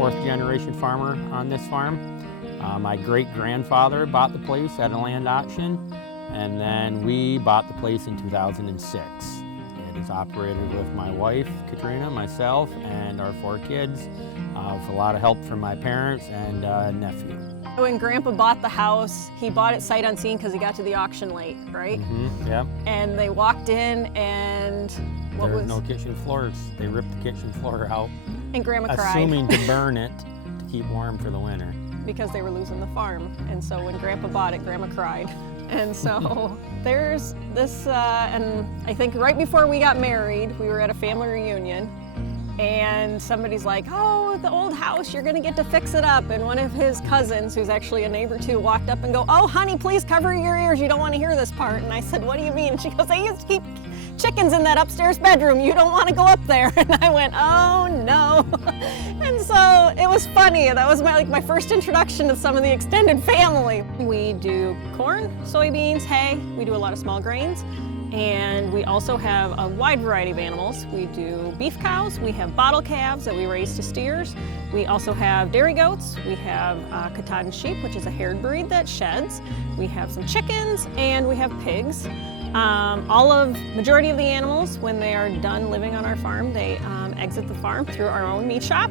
fourth generation farmer on this farm. My great-grandfather bought the place at a land auction, and then we bought the place in 2006. It is operated with my wife, Katrina, myself, and our 4 kids, with a lot of help from my parents and nephew. When Grandpa bought the house, he bought it sight unseen because he got to the auction late, right? Mm-hmm, yeah. And they walked in and There was no kitchen floors. They ripped the kitchen floor out. And Grandma cried. Assuming to burn it to keep warm for the winter. Because they were losing the farm. And so when Grandpa bought it, Grandma cried. And so there's this, and I think right before we got married, we were at a family reunion, and somebody's like, oh, the old house, you're gonna get to fix it up. And one of his cousins, who's actually a neighbor too, walked up and go, oh, honey, please cover your ears. You don't want to hear this part. And I said, what do you mean? And she goes, I used to keep chickens in that upstairs bedroom. You don't want to go up there. And I went, oh no. And so it was funny. That was my first introduction to some of the extended family. We do corn, soybeans, hay. We do a lot of small grains. And we also have a wide variety of animals. We do beef cows, we have bottle calves that we raise to steers. We also have dairy goats. We have Katahdin sheep, which is a haired breed that sheds. We have some chickens, and we have pigs. Majority of the animals, when they are done living on our farm, they exit the farm through our own meat shop.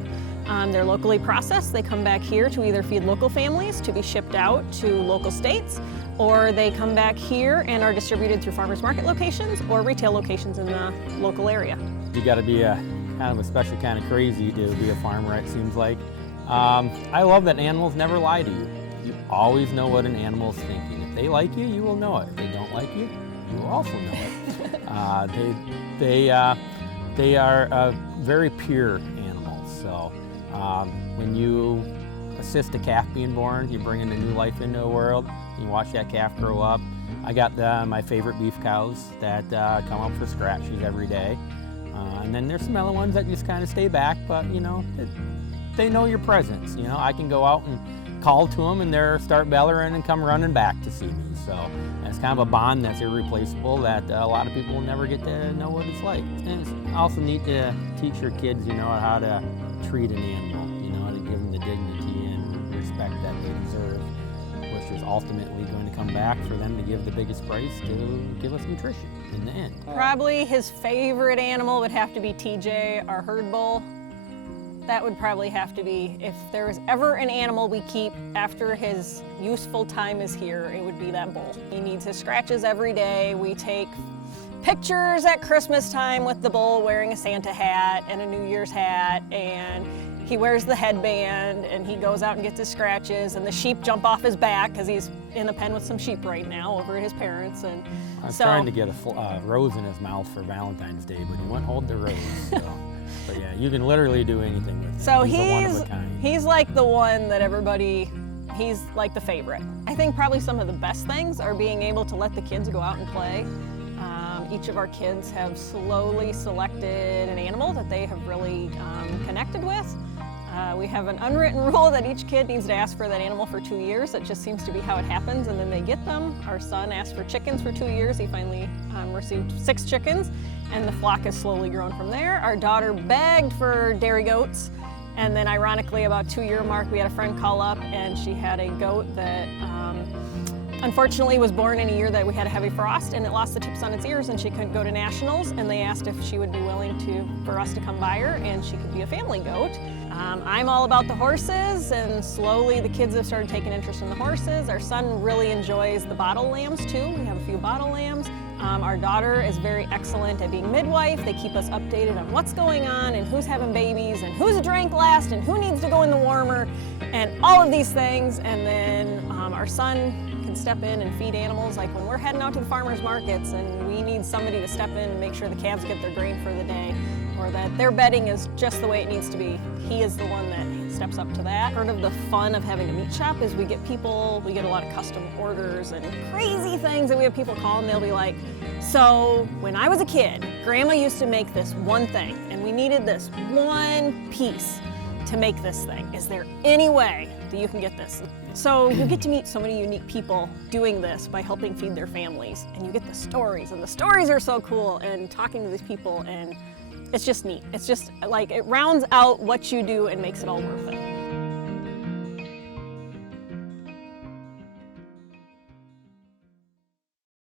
They're locally processed. They come back here to either feed local families, to be shipped out to local states, or they come back here and are distributed through farmers market locations or retail locations in the local area. You got to be kind of a special kind of crazy to be a farmer, it seems like. I love that animals never lie to you. You always know what an animal is thinking. If they like you, you will know it. If they don't like you, you will also know it. They are very pure animals. So when you assist a calf being born, you bring in a new life into the world. You watch that calf grow up. I got my favorite beef cows that come up for scratches every day. And then there's some other ones that just kind of stay back, but you know, they know your presence. You know, I can go out and call to them and they start bellering and come running back to see me. So it's kind of a bond that's irreplaceable that a lot of people will never get to know what it's like. And it's also neat to teach your kids, you know, how to treat an animal, you know, how to give them the dignity and respect that they deserve, which is ultimately going to come back for them to give the biggest price to give us nutrition in the end. Probably his favorite animal would have to be TJ, our herd bull. That would probably have to be, if there was ever an animal we keep after his useful time is here, it would be that bull. He needs his scratches every day. We take pictures at Christmas time with the bull wearing a Santa hat and a New Year's hat, and he wears the headband and he goes out and gets his scratches, and the sheep jump off his back because he's in the pen with some sheep right now over at his parents. And I'm trying to get a rose in his mouth for Valentine's Day, but he won't hold the rose. So. But yeah, you can literally do anything with him. So he's a one of a kind. He's like the one that he's like the favorite. I think probably some of the best things are being able to let the kids go out and play. Each of our kids have slowly selected an animal that they have really connected with. We have an unwritten rule that each kid needs to ask for that animal for 2 years. That just seems to be how it happens, and then they get them. Our son asked for chickens for 2 years. He finally received 6 chickens, and the flock has slowly grown from there. Our daughter begged for dairy goats, and then ironically, about 2-year mark, we had a friend call up, and she had a goat that unfortunately was born in a year that we had a heavy frost, and it lost the tips on its ears, and she couldn't go to nationals, and they asked if she would be willing for us to come buy her, and she could be a family goat. I'm all about the horses, and slowly the kids have started taking interest in the horses. Our son really enjoys the bottle lambs too. We have a few bottle lambs. Our daughter is very excellent at being midwife. They keep us updated on what's going on and who's having babies and who's drank last and who needs to go in the warmer and all of these things. And then our son can step in and feed animals. Like when we're heading out to the farmers markets and we need somebody to step in and make sure the calves get their grain for the day, or that their bedding is just the way it needs to be, he is the one that steps up to that. Part of the fun of having a meat shop is we get a lot of custom orders and crazy things that we have people call, and they'll be like, so when I was a kid, Grandma used to make this one thing, and we needed this one piece to make this thing. Is there any way that you can get this? So you get to meet so many unique people doing this by helping feed their families, and you get the stories, and the stories are so cool, and talking to these people, and it's just neat. It's just like, it rounds out what you do and makes it all worth it.